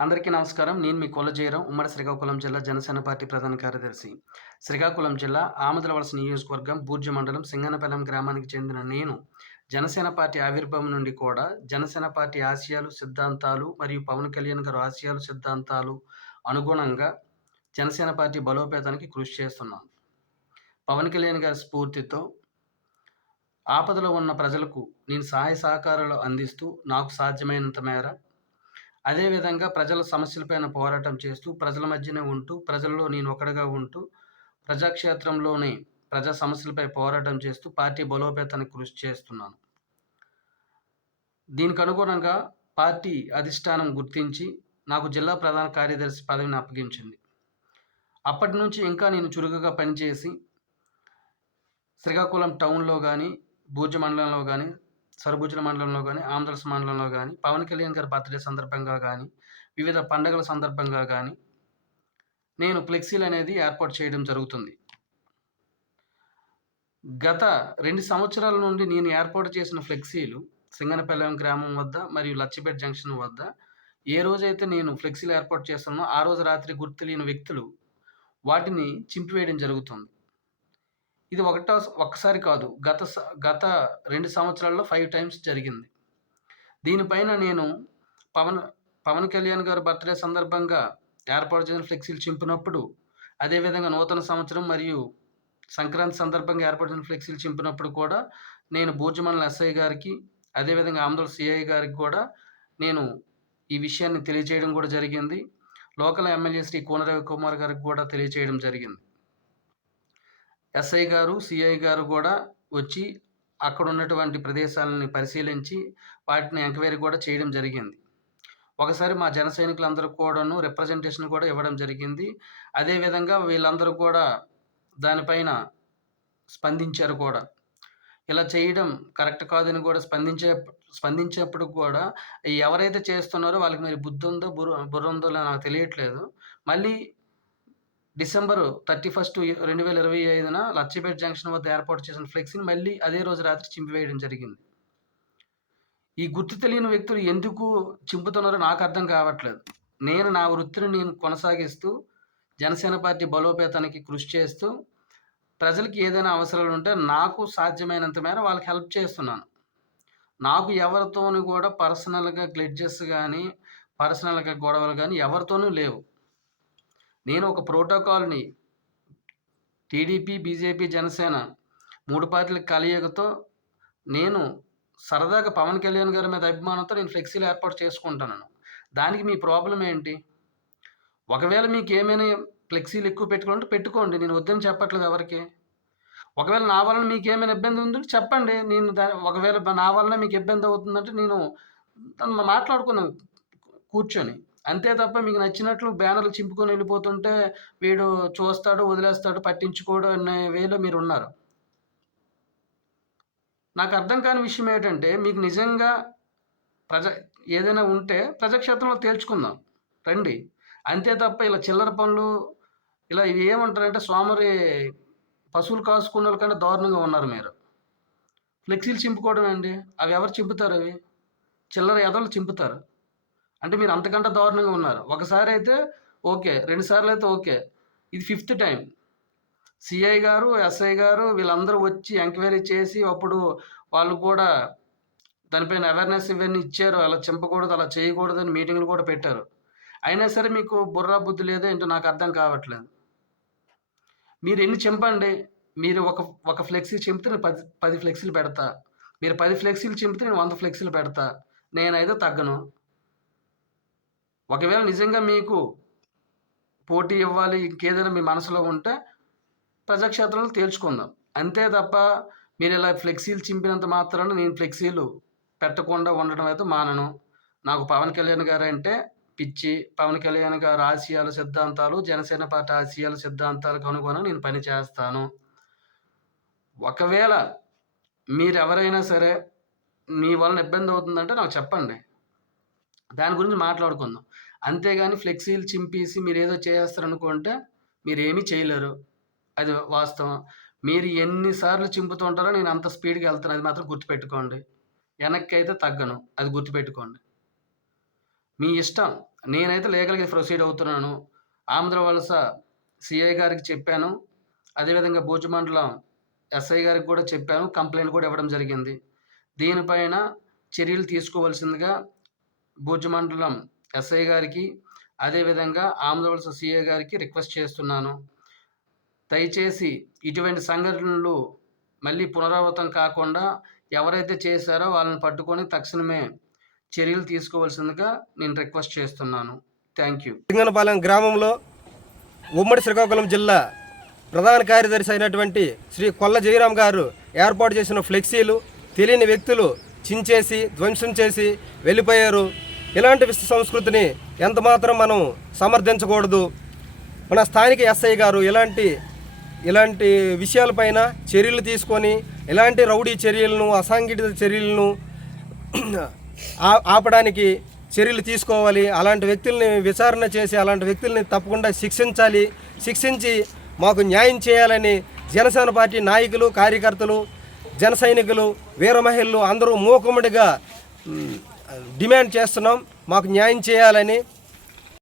అందరికీ నమస్కారం. నేను మీ కొలజేయరం ఉమ్మడి శ్రీకాకుళం జిల్లా జనసేన పార్టీ ప్రధాన కార్యదర్శి. శ్రీకాకుళం జిల్లా ఆమదలవలస నియోజకవర్గం బూర్జ మండలం సింగనపల్లెం గ్రామానికి చెందిన నేను జనసేన పార్టీ ఆవిర్భావం నుండి కూడా జనసేన పార్టీ ఆశయాలు సిద్ధాంతాలు మరియు పవన్ కళ్యాణ్ గారు ఆశయాలు సిద్ధాంతాలు అనుగుణంగా జనసేన పార్టీ బలోపేతానికి కృషి చేస్తున్నాను పవన్ కళ్యాణ్ గారి స్ఫూర్తితో ఆపదలో ఉన్న ప్రజలకు నేను సహాయ సహకారాలు అందిస్తూ నాకు సాధ్యమైనంత మేర అదేవిధంగా ప్రజల సమస్యలపైన పోరాటం చేస్తూ ప్రజల మధ్యనే ఉంటూ ప్రజల్లో నేను ఒకటిగా ఉంటూ ప్రజాక్షేత్రంలోని ప్రజా సమస్యలపై పోరాటం చేస్తూ పార్టీ బలోపేతానికి కృషి చేస్తున్నాను. దీనికి అనుగుణంగా పార్టీ అధిష్టానం గుర్తించి నాకు జిల్లా ప్రధాన కార్యదర్శి పదవిని అప్పగించింది. అప్పటి నుంచి ఇంకా నేను చురుకుగా పనిచేసి శ్రీకాకుళం టౌన్లో కానీ భూజ మండలంలో కానీ సరభుజల మండలంలో కానీ ఆంధ్రస్ మండలంలో కానీ పవన్ కళ్యాణ్ గారి బర్త్డే సందర్భంగా కానీ వివిధ పండుగల సందర్భంగా కానీ నేను ఫ్లెక్సీలు అనేది ఏర్పాటు చేయడం జరుగుతుంది. గత రెండు సంవత్సరాల నుండి నేను ఏర్పాటు చేసిన ఫ్లెక్సీలు సింగనపల్లెం గ్రామం వద్ద మరియు లచ్చిపేట జంక్షన్ వద్ద ఏ రోజైతే నేను ఫ్లెక్సీలు ఏర్పాటు చేస్తున్నానో ఆ రోజు రాత్రి గుర్తు లేని వ్యక్తులు వాటిని చింపివేయడం జరుగుతుంది. ఇది ఒకటో ఒక్కసారి కాదు. గత స- గత రెండు సంవత్సరాల్లో ఫైవ్ టైమ్స్ జరిగింది. దీనిపైన నేను పవన్ పవన్ కళ్యాణ్ గారి బర్త్డే సందర్భంగా ఏర్పాటు చేసిన ఫ్లెక్సీలు చింపినప్పుడు అదేవిధంగా నూతన సంవత్సరం మరియు సంక్రాంతి సందర్భంగా ఏర్పడిన ఫ్లెక్సీలు చింపినప్పుడు కూడా నేను బూర్జమన్ల ఎస్ఐ గారికి అదేవిధంగా ఆంధ్ర సిఐ గారికి కూడా నేను ఈ విషయాన్ని తెలియజేయడం కూడా జరిగింది. లోకల్ ఎమ్మెల్యే శ్రీ కోనరవి కుమార్ గారికి కూడా తెలియజేయడం జరిగింది. ఎస్ఐ గారు సిఐ గారు కూడా వచ్చి అక్కడ ఉన్నటువంటి ప్రదేశాలని పరిశీలించి వాటిని ఎంక్వైరీ కూడా చేయడం జరిగింది. ఒకసారి మా జన సైనికులందరూ కూడాను రిప్రజెంటేషన్ కూడా ఇవ్వడం జరిగింది. అదేవిధంగా వీళ్ళందరూ కూడా దానిపైన స్పందించారు కూడా. ఇలా చేయడం కరెక్ట్ కాదని కూడా స్పందించే స్పందించేప్పుడు కూడా ఎవరైతే చేస్తున్నారో వాళ్ళకి మరి బుద్ధి ఉందో బుర్ర బుర్ర ఉందో నాకు తెలియట్లేదు. మళ్ళీ డిసెంబర్ థర్టీ ఫస్ట్ రెండు వేల ఇరవై ఐదున లచ్చిపేట జంక్షన్ వద్ద ఏర్పాటు చేసిన ఫ్లెక్సీని మళ్ళీ అదే రోజు రాత్రి చింపివేయడం జరిగింది. ఈ గుర్తు తెలియని వ్యక్తులు ఎందుకు చింపుతున్నారో నాకు అర్థం కావట్లేదు. నేను నా వృత్తిని నేను కొనసాగిస్తూ జనసేన పార్టీ బలోపేతానికి కృషి చేస్తూ ప్రజలకి ఏదైనా అవసరాలు ఉంటే నాకు సాధ్యమైనంత మేర వాళ్ళకి హెల్ప్ చేస్తున్నాను. నాకు ఎవరితోనూ కూడా పర్సనల్గా గ్లెడ్జెస్ కానీ పర్సనల్గా గొడవలు కానీ ఎవరితోనూ లేవు. నేను ఒక ప్రోటోకాల్ని టీడీపీ బీజేపీ జనసేన మూడు పార్టీల కలయికతో నేను సరదాగా పవన్ కళ్యాణ్ గారి మీద అభిమానంతో నేను ఫ్లెక్సీలు ఏర్పాటు చేసుకుంటాను దానికి మీ ప్రాబ్లం ఏంటి? ఒకవేళ మీకు ఏమైనా ఫ్లెక్సీలు ఎక్కువ పెట్టుకోవాలంటే పెట్టుకోండి నేను వద్దని చెప్పట్లేదు ఎవరికి. ఒకవేళ నా వలన మీకు ఏమైనా ఇబ్బంది ఉందంటే చెప్పండి. నేను దాని ఒకవేళ నా వలన మీకు ఇబ్బంది అవుతుందంటే నేను మాట్లాడుకున్నాను కూర్చొని. అంతే తప్ప మీకు నచ్చినట్లు బ్యానర్లు చింపుకొని వెళ్ళిపోతుంటే వీడు చూస్తాడు వదిలేస్తాడు పట్టించుకోడు అనే వేలో మీరు ఉన్నారు. నాకు అర్థం కాని విషయం ఏంటంటే మీకు నిజంగా ప్రజ ఏదైనా ఉంటే ప్రజాక్షేత్రంలో తేల్చుకుందాం. రండి. అంతే తప్ప ఇలా చిల్లర పనులు ఇలా ఇవి ఏమంటారంటే సోమరి పశువులు కాసుకున్న వాళ్ళకంటే దారుణంగా ఉన్నారు మీరు. ఫ్లెక్సీలు చింపుకోవడం అండి అవి ఎవరు చింపుతారు అవి? చిల్లర ఎదలు చింపుతారు? అంటే మీరు అంతకంటే దారుణంగా ఉన్నారు. ఒకసారి అయితే ఓకే రెండు సార్లు అయితే ఓకే. ఇది ఫిఫ్త్ టైం. సిఐ గారు ఎస్ఐ గారు వీళ్ళందరూ వచ్చి ఎంక్వైరీ చేసి అప్పుడు వాళ్ళు కూడా దానిపైన అవేర్నెస్ ఇవన్నీ ఇచ్చారు. అలా చింపకూడదు అలా చేయకూడదు అని మీటింగ్లు కూడా పెట్టారు. అయినా సరే మీకు బుర్ర బుద్ధి లేదో ఏంటో నాకు అర్థం కావట్లేదు. మీరు ఎన్ని చింపండి? మీరు ఒక ఒక ఫ్లెక్సీ చెంపితే నేను పది పది ఫ్లెక్సీలు పెడతా. మీరు పది ఫ్లెక్సీలు చెంపితే నేను వంద ఫ్లెక్సీలు పెడతా. నేనైతే తగ్గను. ఒకవేళ నిజంగా మీకు పోటీ ఇవ్వాలి ఇంకేదైనా మీ మనసులో ఉంటే ప్రజాక్షేత్రంలో తేల్చుకుందాం. అంతే తప్ప మీరు ఇలా ఫ్లెక్సీలు చింపినంత మాత్రాన నేను ఫ్లెక్సీలు పెట్టకుండా ఉండడం అయితే మానను. నాకు పవన్ కళ్యాణ్ గారు అంటే పిచ్చి. పవన్ కళ్యాణ్ గారు ఆశయాల సిద్ధాంతాలు జనసేన పార్టీ ఆశయాల సిద్ధాంతాలకు అనుగుణంగా నేను పని చేస్తాను. ఒకవేళ మీరు ఎవరైనా సరే మీ వలన ఇబ్బంది అవుతుందంటే నాకు చెప్పండి. దాని గురించి మాట్లాడుకుందాం. అంతేగాని ఫ్లెక్సీలు చింపేసి మీరు ఏదో చేస్తారనుకుంటే మీరు ఏమీ చేయలేరు. అది వాస్తవం. మీరు ఎన్నిసార్లు చింపుతుంటారో నేను అంత స్పీడ్గా వెళ్తాను. అది మాత్రం గుర్తుపెట్టుకోండి. వెనక్కి అయితే తగ్గను. అది గుర్తుపెట్టుకోండి. మీ ఇష్టం. నేనైతే లీగల్గా ప్రొసీడ్ అవుతున్నాను. ఆంధ్ర వలస సిఐ గారికి చెప్పాను. అదేవిధంగా భూజమండలం ఎస్ఐ గారికి కూడా చెప్పాను. కంప్లైంట్ కూడా ఇవ్వడం జరిగింది. దీనిపైన చర్యలు తీసుకోవాల్సిందిగా భూజమండలం ఎస్ఐ గారికి అదేవిధంగా ఆంధ్ర సిఏ గారికి రిక్వెస్ట్ చేస్తున్నాను. దయచేసి ఇటువంటి సంఘటనలు మళ్ళీ పునరావృతం కాకుండా ఎవరైతే చేశారో వాళ్ళని పట్టుకొని తక్షణమే చర్యలు తీసుకోవాల్సిందిగా నేను రిక్వెస్ట్ చేస్తున్నాను. Thank you. సింగనపాలెం గ్రామంలో ఉమ్మడి శ్రీకాకుళం జిల్లా ప్రధాన కార్యదర్శి అయినటువంటి శ్రీ కొల్ల జయరాం గారు ఏర్పాటు చేసిన ఫ్లెక్సీలు తెలియని వ్యక్తులు చించేసి ధ్వంసం చేసి వెళ్ళిపోయారు. ఇలాంటి విశ్వ సంస్కృతిని ఎంతమాత్రం మనం సమర్థించకూడదు. మన స్థానిక ఎస్ఐ గారు ఇలాంటి ఇలాంటి విషయాలపైన చర్యలు తీసుకొని ఇలాంటి రౌడీ చర్యలను అసాంఘిక చర్యలను ఆ- ఆపడానికి చర్యలు తీసుకోవాలి. అలాంటి వ్యక్తుల్ని విచారణ చేసి అలాంటి వ్యక్తుల్ని తప్పకుండా శిక్షించాలి. శిక్షించి మాకు న్యాయం చేయాలని జనసేన పార్టీ నాయకులు కార్యకర్తలు జన సైనికులు వీర మహిళలు అందరూ మూకుమ్మడిగా డిమాండ్ చేస్తున్నాం. మాకు న్యాయం చేయాలని